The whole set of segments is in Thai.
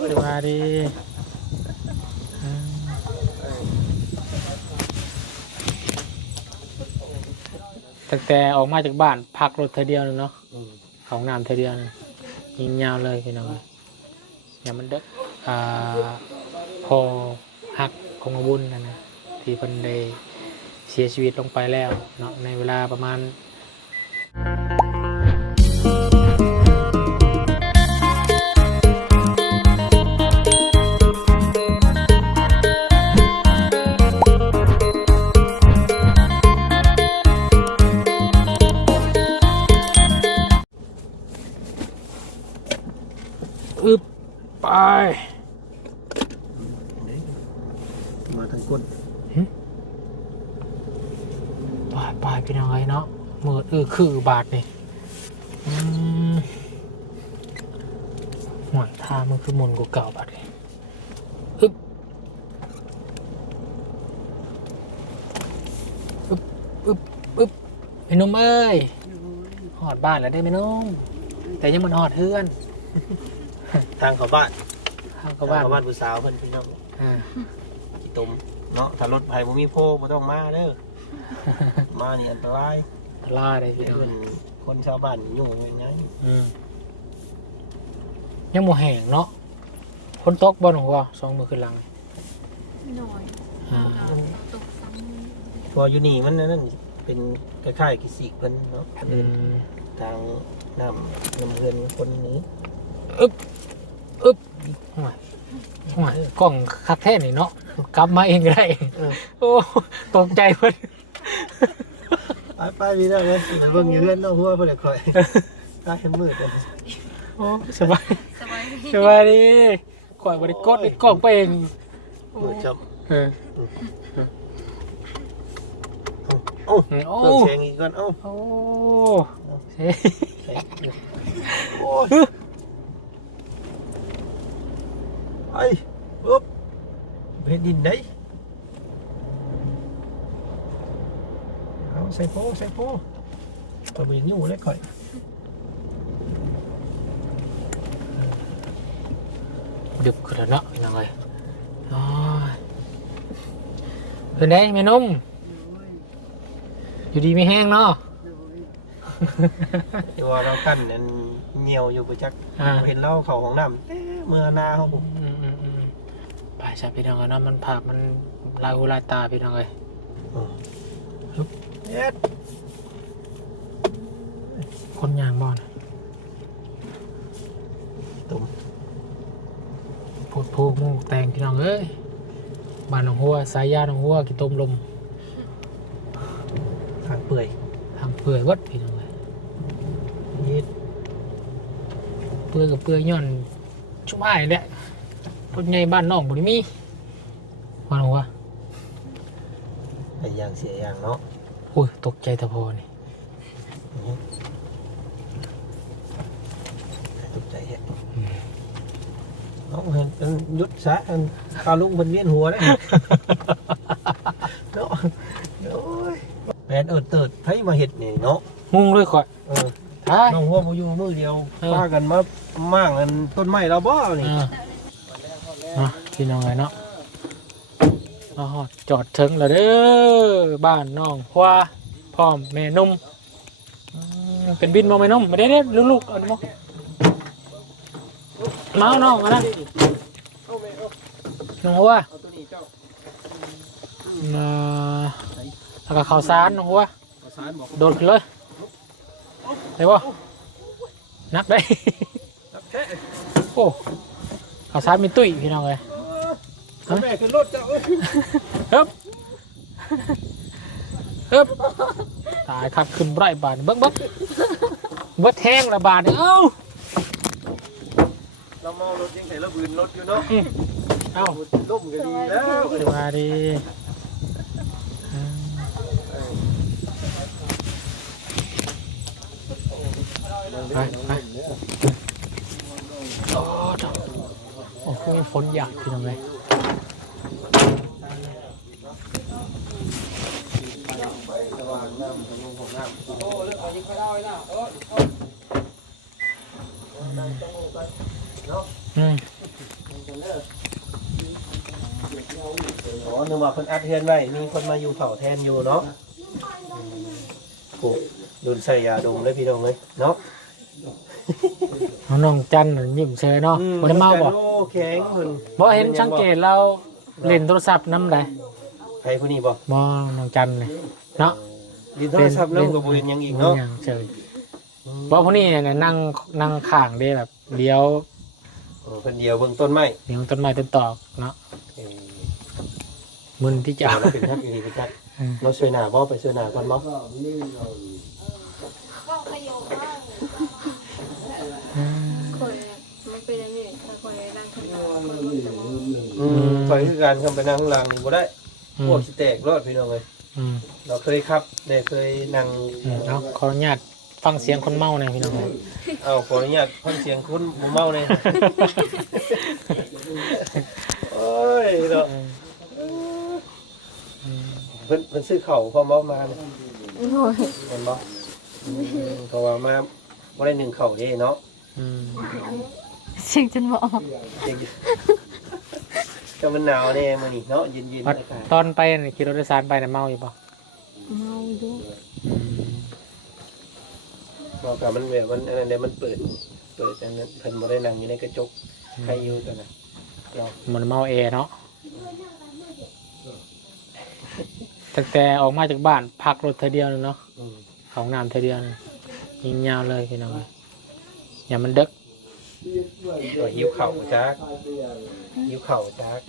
สวัสดีแต่ออกมาจากบ้านพักรถเธอเดียวเนาะของน้ำเธอเดียวยิงยาวเลยพี่น้องอย่ามันเด็กพอหักของบุญนะที่เพิ่นได้เสียชีวิตลงไปแล้วเนาะในเวลาประมาณอึบไปมาทางก้นไปเป็นยังไงเนาะมืดคือบาทนี่หวานทามันคือมนกว่าเก่าบาทเลยอึบไอ้นุ่มเอ้ยหอดบ้านแล้วได้ไหมนุ่มแต่ยังมันหอดเพื่อนทางเขาบ้านทางเขาบ้านผู้สาวเพิ่นพี่น้องตุ่มเนาะถ้ารถไผ่บ่มีโพบ่ต้องมาเด้อมานี่อันตรายเลยพี่น้องคนชาวบ้านยุ่งยังไงยังโมแห้งเนาะคนตกบอลของว่า2 มือขึ้นหลังหน่อยตกซ้ำพออยู่นี่มันนั่นเป็นคล้ายๆกิสิกเพิ่นเนาะทางน้ำเงินคนนี้อึบห่วยกล้องคักแท้นี่เนาะกลับมาเองได้โอ้ตกใจเพิ่นไปดีแล้วเลยเบิ่งอยู่เรือนเนาะหัวเพิ่นค่อยตามืดเลยโอ้สบายดีข่อยบ่ได้กดกล้องไปเองจับโอ้เปิดเสียงอีกก่อนโอ้ไอ้ปุ๊บเบ็ดดินได้เอาใส่โพตัวเบ็ดอยู่เลยค่อยดึกขึ้นแล้วเนาะยังไงเป็นไงแม่นุ่มอยู่ดีไม่แห้งเนาะที่ว่าเรากั้นนั่นเหนียวอยู่ประจักเห็นเล่าเขาของน้ำเมื่อนาเขาบุกไปใช่พี่น้องนะมันผักมันลายหูลายตาพี่น้องเลยคนยางบ่อนตุ่มโพดโพมูแตงพี่น้องเอ้ยบ้านหนองหัวสายยาหนองหัวกินต้มลมทางเปื่อยวัดพี่น้องเลยเปื่อยกับเปื่อยย้อนชุ่มอ้ายแหละคนใหญ่บ้านน้องบ่ได้มีว่าหนูวะไอ้ยางเสียยางเนาะโอ้ยตกใจตะโพนี่ตกใจแฮะน้องเห็นยุดซะตาลุงมันเวียนหัวได้เนาะโอ้ยแฟนเติดให้มาเห็ดนี่เนาะงงเลยข่อยน้องหัวมาอยู่มือเดียวพากันมามั่งอันต้นไม้เราบ่นี่พี่น้องไงเนาะจอดถึงแล้วเด้อบ้านน้องคว้าพร้อมแม่นุ่มเป็นบินมองแม่นุ่มไม่ได้ลูกๆเอาดิมาน้องนะน้องหัวแล้วก็ข้าวสารน้องหัวโดดขึ้นเลยได้ป่ะนักได้โอ้ข้าวสารมีตุ้ยพี่น้องเลยแม่ขึ้นรถเจ้าฮึบตายขัดขึ้นไร่บานเบิ้งแห้งละบานเอ้าเราเมารถยังไงเราบืนรถอยู่เนาะต้มกันดีแล้วสวัสดีไปโอ้โหฝนหยาดพี่น้องเลย อืม อ๋อนึกว่าเพิ่นอัดเฮือนไว้มีคนมาอยู่เผาแทนอยู่เนาะโอ้ดุนใส่ยาดมเลยพี่น้องเลยเนาะ น้องจันยิ้มเฉยเนาะบ่ได้เมาบ่ โอ้แข็งเพิ่น บ่เห็นสังเกตเราเล่นโทรศัพท์นำได้ ใครผู้นี้บ่ บ่น้องจันเลยเนาะ ดินโทรศัพท์นำก็บ่เห็นหยังอีกเนาะ อย่างเฉยบ่พวกนี้เนี่ยนั่งข้างเด้แบบเลี้ยว เพิ่นเดียวเบิ่งต้นไม้ เลี้ยวต้นไม้ต้นตอกเนาะ เออ มึนที่จะเอา เราเป็นทักอยู่นี่เป็นทักเราช่วยหน้าบ่ไปช่วยหน้าก่อนบ่ อืม คนไม่เป็นอันนี้ถ้าคนร่างกาย ไปคือการทำไปนั่งข้างล่างนี่บ่ได้พวกสิแตกรอดพี่น้องเอ้ย อืม เราเคยขับได้เคยนั่ง เอาขออนุญาตฟังเสียงคนเมาหน่อยพี่น้อง เอาขออนุญาตฟังเสียงคุณบ่เมาเลยโอ้ยเนาะเพิ่นซื้อข้าวพร้อมบ่มาเนี่ย โอ้ย เห็นบ่เพราะว่ามาบ่ได้นึ่งข้าวเด้เนาะ อืม เสียงจนบอก ก็มันหนาวแน่มื้อนี้เนาะเย็นๆอากาศ ตอนไปนี่ขี่รถโดยสารไปน่ะเมาอยู่ป่ะ เมาดู บอกกับมันแบบมันอันนั้นเด้มันเปิดอันนั้นเพิ่นบ่ได้นั่งอยู่ในกระจกใครอยู่กันน่ะเรา มันเมาแอร์เนาะตั้งแต่ออกมาจากบ้านพักรถเธอเดียวนึงเนาะ อืม ของน้ำเธอเดียวนึงยิงยาวเลยพี่น้องอย่ามันดึก ตัวหิวเข่าจักหิวเข่าจัก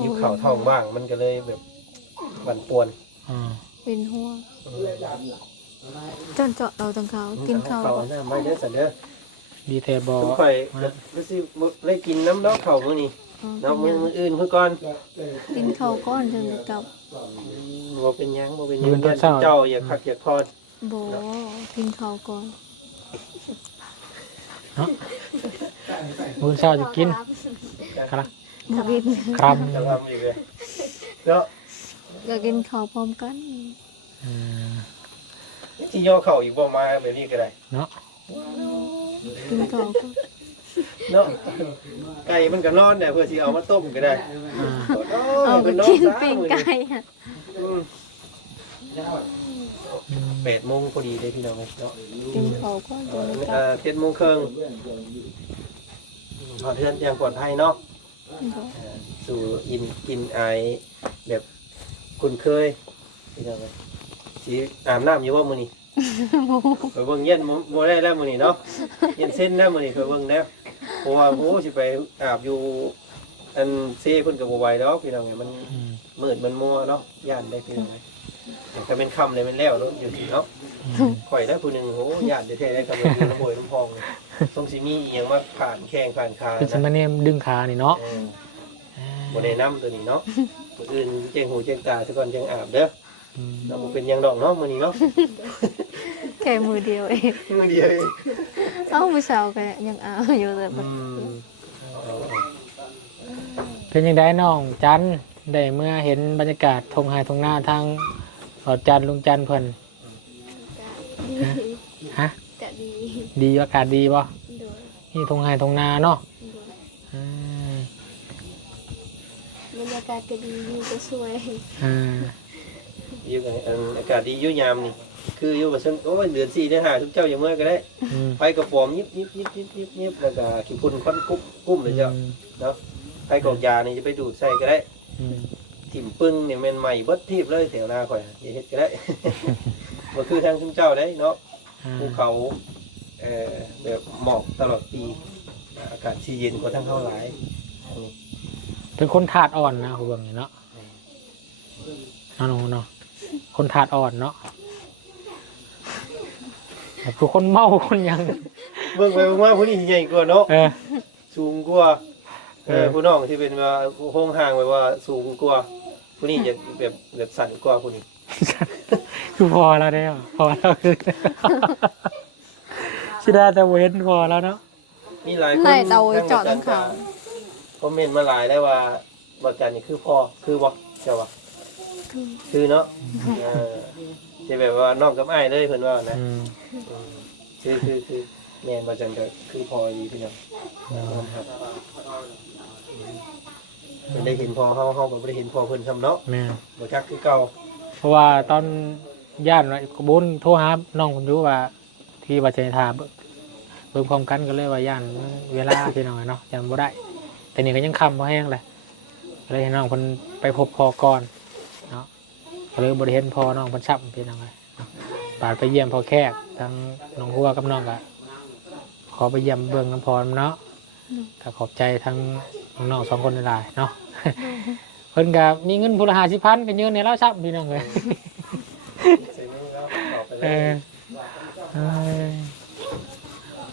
หิวเข่าท้องว่างมันก็เลยแบบบั่นป่วน อ่า เป็นหัวจนเจาะเราตรงเขากินข้าว เข่าหน้าไม่ได้อสันเด้อ ดีเทบอ ทุกข่อยก็สิได้กินน้ำเนาะเข่ามื้อนี้เนาะมื้ออื่นเพิ่นก่อน กินข้าวก้อนจนกลับ บ่เป็นหยังบ่เป็นหยังเจ้าอย่าคักอย่าคอด โบกินข้าวก่อน เนาะมื้อเช้าจะกินครับ บกิน ครับ จะทำอีกเลยเนาะ ก็กินข้าวพร้อมกัน อืม ที่ย่อเข่าอีกบ่มาแบบนี้ก็ได้ เนาะ กินข้าวก่อน เนาะไก่มันก็นอนเนี่ยเพื่อสิเอามาต้มก็ได้ อ่า เอาไปกินปิ้งไก่อะ 8 โมงพอดีเลยพี่น้องเนาะ กินข้าวก้อนจนกลับ 7 โมงครึ่งพอเทือนอย่างปลอดภัยเนาะสู่อินกินไอแบบคุ้นเคยพี่น้องสิอาบน้ำอยู่ว่ามื้อนี้ ไปเบิ่งเย็นบ่ได้แล้วมื้อนี้เนาะเย็นเส้นแล้วมื้อนี้ไปเบิ่งแล้วเพราะว่าโอ้สิไปอาบอยู่อันเซ่เพิ่นก็บ่ไหวดอกพี่น้องไงมัน อืม มืดมันมัวเนาะย่านได้พี่น้องถ้าเป็นค่ำเลยมันแล้วเนาะอยู่ที่เนาะข่อยได้ผู้หนึงโหย่านแท้ๆได้กำลังอยู่ระบวยน้ำพองต้องสิมีอีหยังมาผ่านแข้งผ่านขา เป็นสมา นะ เนี่ยดึงขานี่เนาะ บ่ได้นํตัวนี้เนาะมื้ออื่นแจ้งหูแจ้งตาซะก่อนจังอาบเด้อ อืม เราบ่เป็นหยังดอกเนาะมื้อนี้เนาะ แค่มือเดียวเอง มื้อเดียวเอง เอ้ามือเช้าก็ยังเอาอยู่แต่แบบ เป็นยังไงน้องจันได้เมื่อเห็นบรรยากาศทงไฮทงหน้าทางอดจันลุงจันเพิ่นฮะ จะดี ดีอากาศดีป่ะ โดย นี่ทงไฮทงนาเนาะ โดย อืม บรรยากาศก็ดีอยู่ก็สวย อ่า อยู่กันอากาศดีอยู่ยามนี่คืออยู่ว่าซั่นโอ้ยเดือน4เดือน5ทุกเจ้าอย่าเมื่อก็ได้ อืม ไปกระป๋อมยิบแล้วก็ขี้ฝุ่นควันกุ้มเลยเจ้าเนาะไปกอกยานี่จะไปดูดใส่ก็ได้ อืม ถิ่มปึ้งเนี่ยมันใหม่เบิดทีบเลยแถวหน้าข่อยอย่าเฮ็ดก็ได้ บ่คือทางคุณเจ้าได้เนาะ อ่า ภูเขาแบบหมอกตลอดปีอากาศที่เย็นกว่าทั้งเฮาหลาย เป็นคนถาดอ่อนนะคุณเบิ่งนี่เนาะน้องเนาะคนถาดอ่อนเนาะแบบคือคนเมาคนหยัง เบิ่งไปเบิ่งมาผู้นี้ใหญ่กว่าเนาะ เออ สูงกว่า เออ ผู้น้องที่เป็นว่าโค้งห่างไว้ว่าสูงกว่าผู้นี้จะแบบสั่นกว่าผู้นี้ คือพอแล้วได้ป่ะพอแล้วคือ ชิดาแต่เว้นพอแล้วเนาะ มีหลายคน ไล่เตาเจาะตรงเขา คอมเมนต์มาหลายได้ว่าบ่จันนี่คือพ่อคือบ่เจ้าว่าคือเนาะจะแบบว่าน้องกับอ้ายเลยเพิ่นว่านะ อืม คือ แม่นบ่จังก็คือพอดีพี่น้อง โดย ครับเพิ่นได้เห็นพอเฮาก็บ่ได้เห็นพอเพิ่นซ้ำเนาะ แม่ บ่จักคือเก่า เพราะว่าตอนญาติบุญโทรหาน้องคนอยู่ว่าที่ว่าจะถามเบิ่งพร้อมกันก็เลยว่าย่านเวลาพี่น้องเนาะจำบ่ได้ แต่นี่ก็ยังคำพอแห้งเลยก็เลยให้น้องคนไปพบพอก่อนเนาะก็เลยบริเห็นพอน้องคนช้ำพี่น้องเลยเนาะปาดไปเยี่ยมพอแขกทั้งน้องหัวกับน้องก็ขอไปเยี่ยมเบิ่งน้ำพรเนาะก็ขอบใจทั้งน้องๆ2 คนหลายๆเนาะ เพิ่นก็มีเงินพล50,000กันเยอะในแล้วช้ำพี่น้องเลย ใส่มือแล้วตอบไปเล เอย อ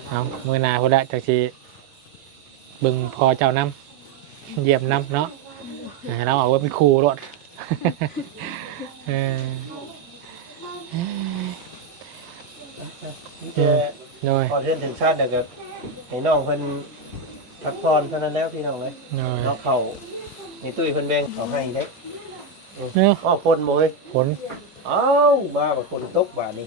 เอามือหนาพุ่นละจากที่บึงพอเจ้าน้ำเยี่ยมน้ำเนาะให้เราเอาไว้เป็นครูรถ เออ มีแต่ โดย พอเรื่องถึงชาติเดี๋ยวก็ให้น้องเพิ่นพักผ่อนเท่านั้นแล้วพี่น้องเอ้ย โดย เนาะเข้าในตุ้ยเพิ่นแบ่งเอาให้เด้ เนาะ อ้อคนบ่เอ้ย ผล อ้าวบ้าบ่คนตกบาดนี้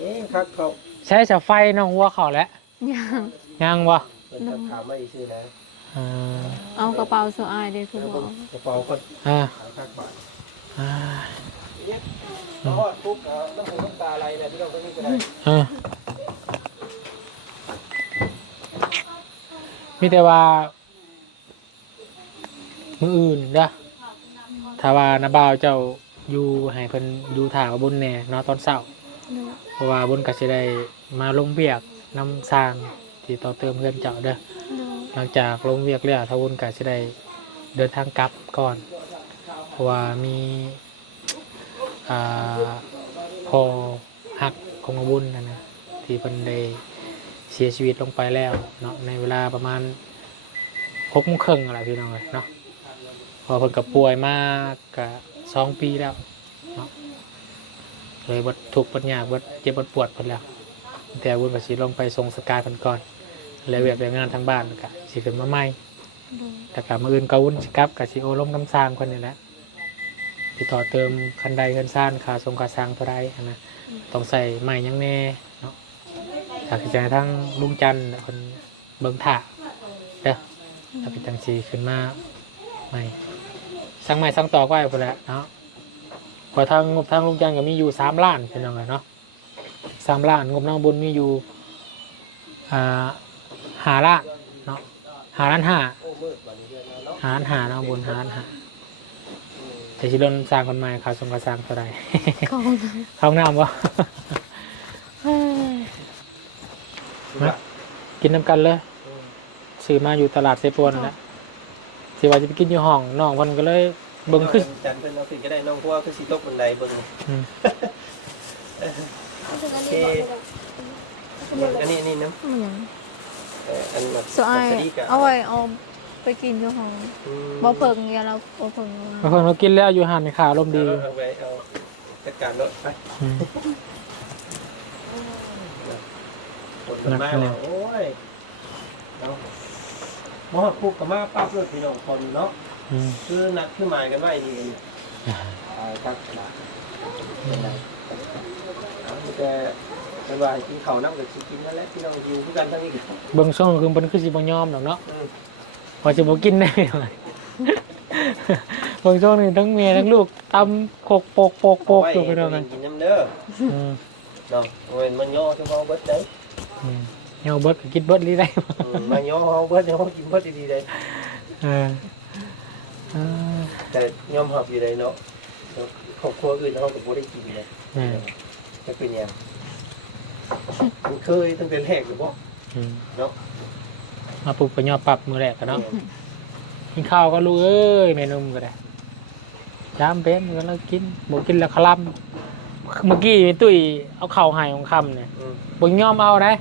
อืม คักเขา ใช้เสาไฟน้องหัวเขาแล้ว ยัง ยังวะ เพิ่นจะถามมาอีกซื่อนะ อ่า เอากระเป๋าโซอายได้คือบอก กระเป๋าคน อ่า หาคักบาด อ่า เพราะว่าปุ๊บเอาน้ำหูน้ำตาไหลเนี่ยพี่น้องคนนี้ก็ได้ อ่ามีแต่ว่ามืออื่นเด้อถ้าว่านาบ่าวเจ้าอยู่ให้เพิ่นดูถ่าว่าบุญแหน่เนาะตอนเช้า โดย เพราะว่าบุญก็สิได้มาลงเวียกนำสร้างที่ต่อเติมเพื่อนเจ้าเด้อ โดย หลังจากลงเวียกแล้วถ้าบุญก็สิได้เดินทางกลับก่อนเพราะว่ามีอ่าพอหักของบุญนะที่เพิ่นได้เสียชีวิตลงไปแล้วเนาะในเวลาประมาณ6:30อะไรพี่น้องเลยเนาะพอเพิ่นก็ป่วยมากก็2 ปีแล้วเนาะเลยบ่ทุกข์บ่ยากบ่เจ็บบ่ปวดเพิ่นแล้วแต่บุญก็สิลงไปทรงสกายเพิ่นก่อนแล้วเวียกงานทางบ้านก็สิขึ้นมาใหม่ โดย แต่กลับมาอื่นก็วุ่นสิกลับกับสิโอลมกำซางคนนี่แหละติดต่อเติมคันใดคันซ่านขาทรงขาซางเท่าไรนะต้องใส่ใหม่ยังแน่เนาะถ้าคือจะทั้งลุงจันทร์คนเบิ่งถ่าเด้อถ้าเป็นจังสีขึ้นมาใหม่สั่งใหม่สั่งต่อก็ได้คนละเนาะพอทางงบทางลุงจันทร์ก็มีอยู่3 ล้านเป็นยังไงเนาะ3 ล้านงบน้องบุญมีอยู่5 ล้านเนาะ5 ล้าน 5 โอ้มืดบาดนี้เดือนแล้วเนาะ หารหาเนาะบนหารหาแต่ชิโดนสร้างคนใหม่เขาทรงกระสร้างเท่าไร เขา เข้าห้องน้ำวะ นะกินน้ำกันเลยซื้อมาอยู่ตลาดเซปวนนั่นแหละสิว่าจะไปกินอยู่ห้องน้องคนก็เลยเบิ่งขึ้น จันเพิ่นเอาขึ้นก็ได้น้องเพราะว่าคือสิตกบันไดเบิ่ง อืม โอเคอันนี้น้ำ มันยัง อันแบบ โซอายเอาไว้เอาไปกินอยู่ห้องบ่เพิ่งอย่าเราบ่เพิ่ง บางคนเรากินแล้วอยู่หันในขาลมณ์ดี เอาไปเอาจัดการรถไป อืม คนมันมากเลยโอ้ยเนาะมอดคุกกับมาปั๊บรถพี่น้องคนเนาะ อืม คือนัดขึ้นหมายกันไว้ดีครับแต่เป็นว่ากินข้าวน้ำกับกินนั่นแหละพี่น้องอยู่ด้วยกันทั้งนี้ เบิ่งช่องคือมันคือสิบ่ยอมดอกเนาะพอจะบ่กินได้หน่อย เบิ่งช่องนี่ทั้งเมียทั้งลูกตำโคกโปกโปกโปกอยู่ไปเนาะกัน กินน้ำเด้อ อืม เนาะมันย่อที่เขาเบิดได้ เงาเบิดก็กินเบิดลีได้ มันย่อเขาเบิดเขากินเบิดดีๆเลย เออเออ แต่ยอมหับอยู่เลยเนาะครอบครัวอื่นเขาก็บ่ได้กินเลยจะเป็นยังมันเคยตั้งแต่แรกหรือเปล่า อืม เนาะ มาปลุกไปยอปรับมือแรกกันเนาะกินข้าวก็ลูกเอ้ยเมนูก็ได้จามเป็นก็แล้วกินบ่กินแล้วคลำเมื่อกี้มีตุ้ยเอาเข่าใหายของคำเนี่ยบ่ยอมเอานะ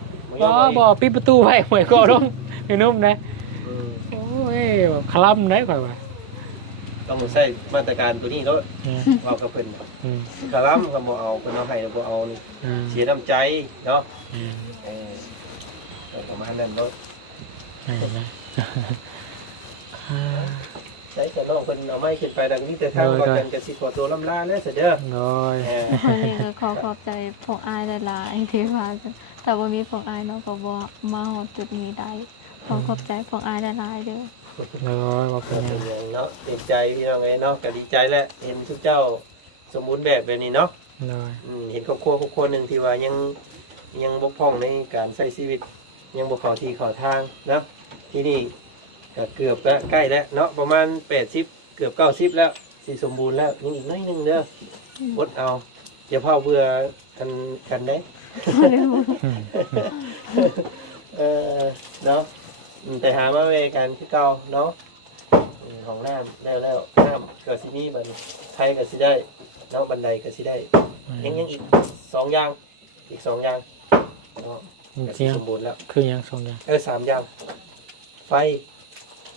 บ่ปิดประตูไว้หวยก็ลงเมนูนะโอ้ยคลำได้ก่อนว่า ต้องใช้มาตรการตัวนี้แล้วเอากับเพิ่นกระลำก็บ่เอาเพิ่นเอาให้แล้วบ่เอานี่เสียน้ำใจเนาะประมาณนั้นเนาะแต่ ช้จะน้องเพิ่นเอาไม้ขึ้นไปดังนี้แต่ทางก่อนกันก็สิขอตัวลำลาแล้วเสียเด้อ โดย วันนี้ก็ขอขอบใจพวกอายหลายๆที่ว่าแต่ว่ามีพวกอายเนาะก็บ่มาฮอดจุดนี้ได้ขอขอบใจพวกอายหลายๆเด้อ โดยว่าเป็นหยัง เป็นอย่างเนาะดีใจพี่น้องไงเนาะก็ดีใจแหละเห็นทุกเจ้าสมบูรณ์แบบแบบนี้เนาะ โดย เห็นครอบครัวครอบครัวหนึ่งที่ว่ายังบกพร่องในการใช้ชีวิตยังบ่เข้าที่เข้าทางเนาะที่นี่ก็เกือบแล้วใกล้แล้วเนาะประมาณ80เกือบ90แล้วสิสมบูรณ์แล้วยังอีกน้อยหนึงเด้ออดเอาอย่าเผาเพื่อกันได้ เออเนาะแต่หามาเวกันคือเก่าเนาะของน้ำแล้วน้ำก็สิมีบัดนี้ไทยก็สิได้เนาะบันไดก็สิได้ยังอีก2อย่างอีก2อย่างเนาะก็สิ เจียง สมบูรณ์แล้ว คือหยังทรงอย่าง 3อย่างไฟ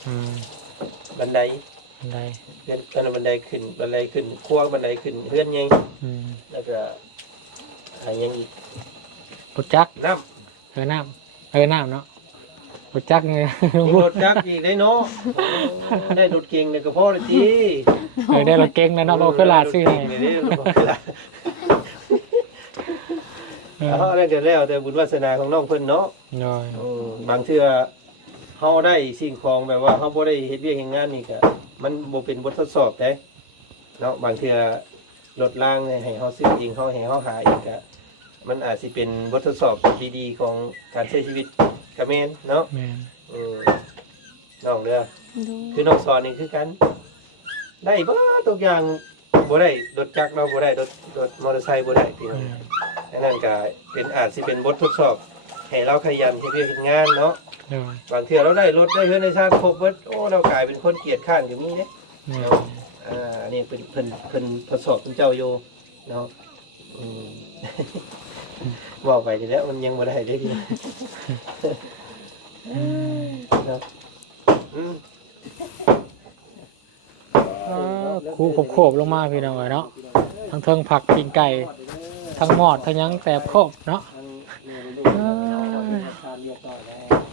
อืม บันได ได้ เลื่อนบันไดขึ้นครัวบันไดขึ้นเฮือนยัง อืม แล้วก็ยังอีก รถจักร น้ำ น้ำเนาะรถจักรไง มีรถจักรอีกได้เนาะได้รถเก่งเลยก็พอเลยที ได้รถเก่งแล้วเนาะเราเคยลาซื้อให้ เขาเล่นกันแล้วแต่บุญวาสนาของน้องเพิ่นเนาะ โดย บางเทื่อเขาได้สิ่งของแบบว่าเขาบ่ได้เฮ็ดเวียกเฮ็ดงานนี่ก็มันบ่เป็นบททดสอบเด้เนาะบางเทื่อรถล่างเนี่ยให้เขาซื้อเองเขาให้เขาหาเองก็มันอาจสิเป็นบททดสอบดีๆของการใช้ชีวิตก็แม่นเนาะ แม่น น้องเด้อ ดู คือน้องสอนนี่คือกัน ได้บ่ทุกอย่างบ่ได้รถจักรเราบ่ได้รถมอเตอร์ไซค์บ่ได้พี่น้อง ดังนั้นก็เป็นอาจสิเป็นบททดสอบให้เราขยันเฮ็ดเวียกเฮ็ดงานเนาะ โดย บางเทื่อเราได้รถได้เฮือนได้ชาติครบเบิดโอ้เรากลายเป็นคนเกียจข้านก็มีเด้ แม่น อันนี้เป็นเพิ่นทดสอบเพิ่นเจ้าอยู่เนาะอืม เว้าไปนี่แหล้วมันยังบ่ได้เด้พี่น้องเนาะอืม คู่โคบๆลงมาพี่น้องเนาะทั้งเทิงผักกินไก่ทั้งหมอดทั้งหยังแสบโคบเนาะ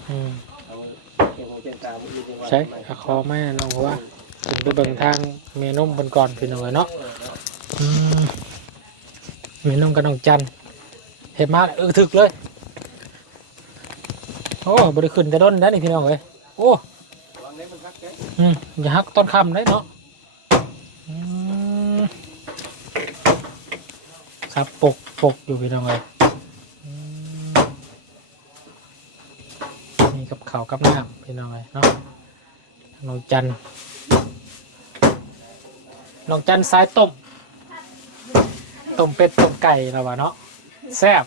อืมใช่ขอแม่น้องว่าถึงไปเบิ่งทางเมนุ่มบนก่อนพี่น้องเนาะอืมเมนุ่มกับน้องจันเห็นมาถึกเลยโอ้บริขึ้นจะด้นได้นี่พี่น้องเลยโอ้อย่าหักต้นคำได้เนาะครับปกอยู่พี่น้องเลยนี่กับข้าวกับน้ำพี่น้องเลยเนาะน้องจันสายต้มเป็ดต้มไก่แล้ววะเนาะแซ่บ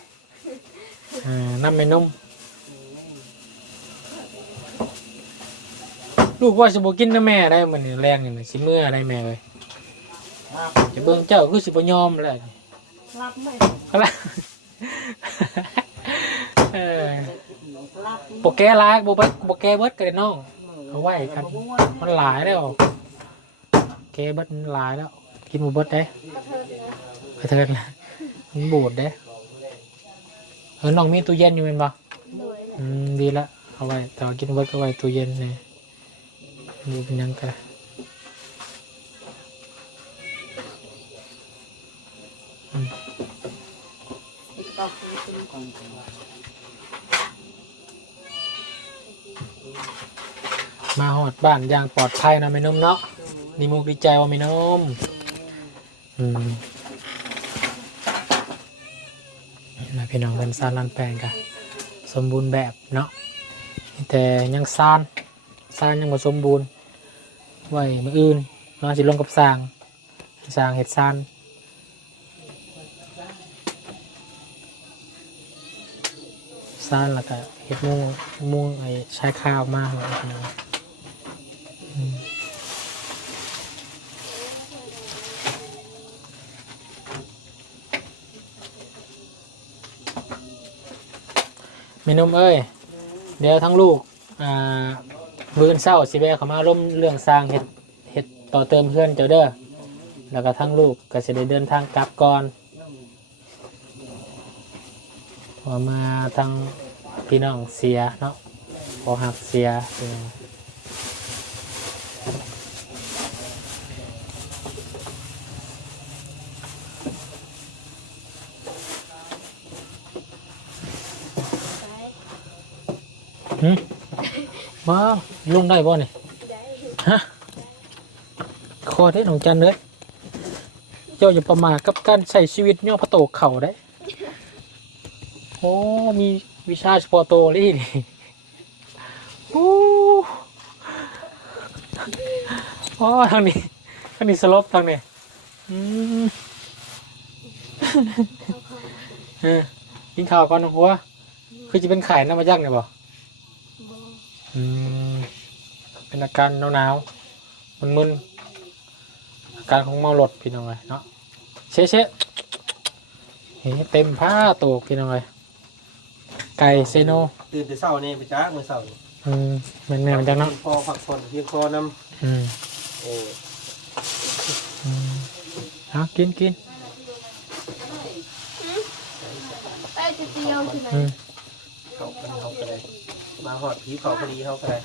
น้ำเมนุ่มลูกว่าจะบอกินนะแม่ได้มันแรงอย่างนี้สิเมื่อได้แม่เลยจะเบิ่งเจ้าคือสิบยอมเลยรับไหมรับโปแกร้ายโปแกเบิดกันน้องเอาไว้กันมันหลายแล้วแกเบิดหลายแล้วกินหมูเบิดได้กระเทินละมันบูดได้น้องมีตู้เย็นอยู่เป็นปะดีละเอาไว้แต่กินเบิดก็ไว้ตู้เย็นเลยดูเป็นยังกันมาหอดบ้านอย่างปลอดภัยนะแม่นมเนาะดีมุกดีใจว่าแม่นมนะพี่น้องกันซานลานแปลงกันสมบูรณ์แบบเนาะแต่ยังซานยังบ่สมบูรณ์ไว้มื้ออื่นนอนสิลงกับสร้างเฮ็ดซานแล้วก็เฮ็ดมุ้งไอ้ใช้ข้าวมากเลยเมนุ่มเอ้ยเดี๋ยวทั้งลูกมื้อเช้าสิแวะเข้ามาร่วมเรื่องสร้างเฮ็ดต่อเติมเพื่อนเจ้าเด้อแล้วก็ทั้งลูกก็สิได้เดินทางกลับก่อนพอมาทั้งพี่น้องเสียเนาะพอหักเสีย มาลงได้บ่เนี่ยฮะคอเท่ของจันเลยเจ้าอย่าประมาทกับการใช้ชีวิตย่อพระโตเข่าได้โอ้มีวิชาเฉพาะตัวนี่นี่โอ้ทางนี้สลบทางนี้กินข้าวก่อนนะหัวคือจะเป็นไข่น้ำมันยักษ์เนี่ยบ่เป็นอาการหนาวๆมึนๆอาการของเมาหลดพี่น้องเลยเนาะเชะเต็มผ้าโตกพี่น้องเลยไก่เซโน ตื่นแต่เช้านี่ไปจ้ามื้อเช้านี่ แม่นจังเนาะ พอพักผ่อนเพียงพอน้ำโอ้ เอากิน ไปจะเดียวที่ไหน เขาก็ได้มาหอดผีเขาพอดีเขาก็ได้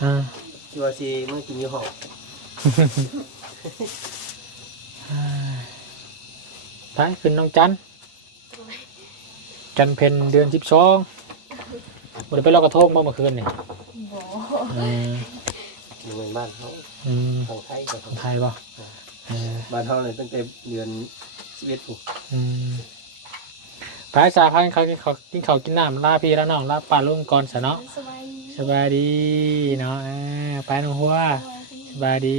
ที่ว่าสิมึงกินอยู่หอด ไปขึ้นน้องจันเพ็ญเดือน12บ่ได้ไปลอยกระทงบ่เมื่อคืนนี่ อยู่ในบ้านเขาทางไทยกับ ไทยบ่ บ้านเขาเลยตั้งแต่เดือน11ถูก ไปสาพาเขากินข้าวกินน้ำลาพี่แล้วน้องลาป้าลุงก่อนซะเนาะสบายดีเนาะไปน้องหัวสบายดี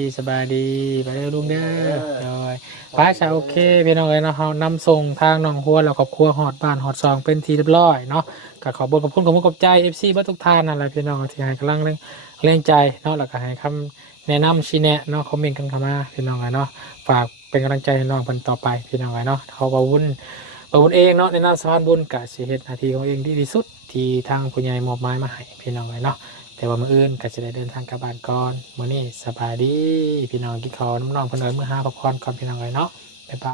ไปเด้อลุงเด้อโดยไปซะโอเคพี่น้องเอ้ยเนาะเฮานำส่งทางน้องหัวแล้วครอบครัวฮอดบ้านฮอดซองเป็นที่เรียบร้อยเนาะก็ขอบคุณขอบใจ FC เบิดทุกท่านนั่นแหละพี่น้องที่ให้กำลังแรงใจเนาะแล้วก็ให้คำแนะนำชี้แนะเนาะคอมเมนต์กันเข้ามาพี่น้องเอ้ยเนาะฝากเป็นกำลังใจให้น้องเพิ่นต่อไปพี่น้องเอ้ยเนาะเขาบ่วุ่นเองเนาะในนามสะพานบุญกะสิเฮ็ดหน้าที่ของเองที่สุดที่ทางผู้ใหญ่มอบหมายมาให้พี่น้องเอ้ยเนาะแต่ว่ามื้ออื่นก็สิได้เดินทางกลับบ้านก่อนมื้อนี้สบายดีพี่น้องกินข้าวน้ำน้องเพิ่นเอิ้นมื้อหาพักผ่อนก่อนพี่น้องเอ้ยเนาะบ๊ายบาย